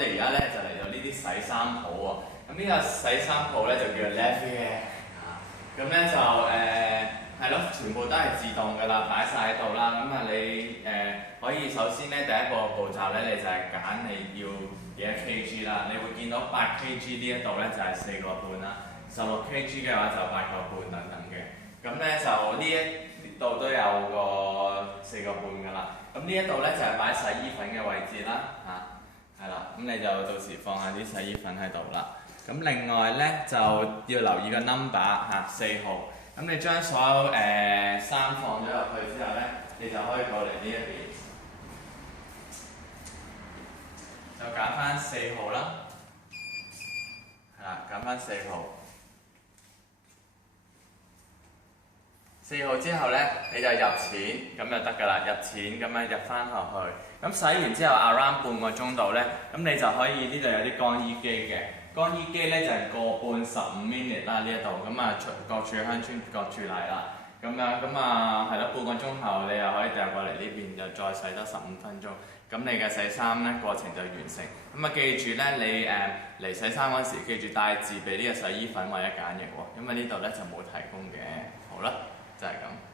哋而家咧就嚟到呢啲洗衫鋪喎。咁呢個洗衫鋪咧就叫做 Lefie 咁咧就係咯，全部都係自動㗎啦，擺晒喺度啦。咁啊你可以首先咧第一個步驟咧，你就係揀你要幾多 kg 啦。你會見到8 kg 呢一度咧就係4個半啦，16 kg 嘅話就8個半等等嘅。咁咧就呢度都有個4個半㗎啦。咁呢一度咧就係擺洗衣粉嘅位置啦，係啦。咁你就到時放下啲洗衣粉喺度啦。咁另外咧就要留意個 number 4號。咁你將所有衫放咗入去之後咧，你就可以過嚟呢一邊，就揀翻4號啦，係啦，揀翻4號。4號之後咧，你就入錢咁就得㗎啦，入錢咁樣入翻落去。咁洗完之後 around 半個鐘度咧，咁你就可以呢度有啲乾衣機嘅。乾衣機咧就係個半15 minute 啦，呢一度咁啊，各處鄉村各處嚟啦，咁樣咁啊係咯，半個鐘後你又可以掉過嚟呢邊，就再洗多15分鐘，咁你嘅洗衫咧過程就完成。咁啊記住咧，你嚟洗衫嗰時記住帶自備呢個洗衣粉或者鹼液喎，因為呢度咧就冇提供嘅。好啦，就係咁。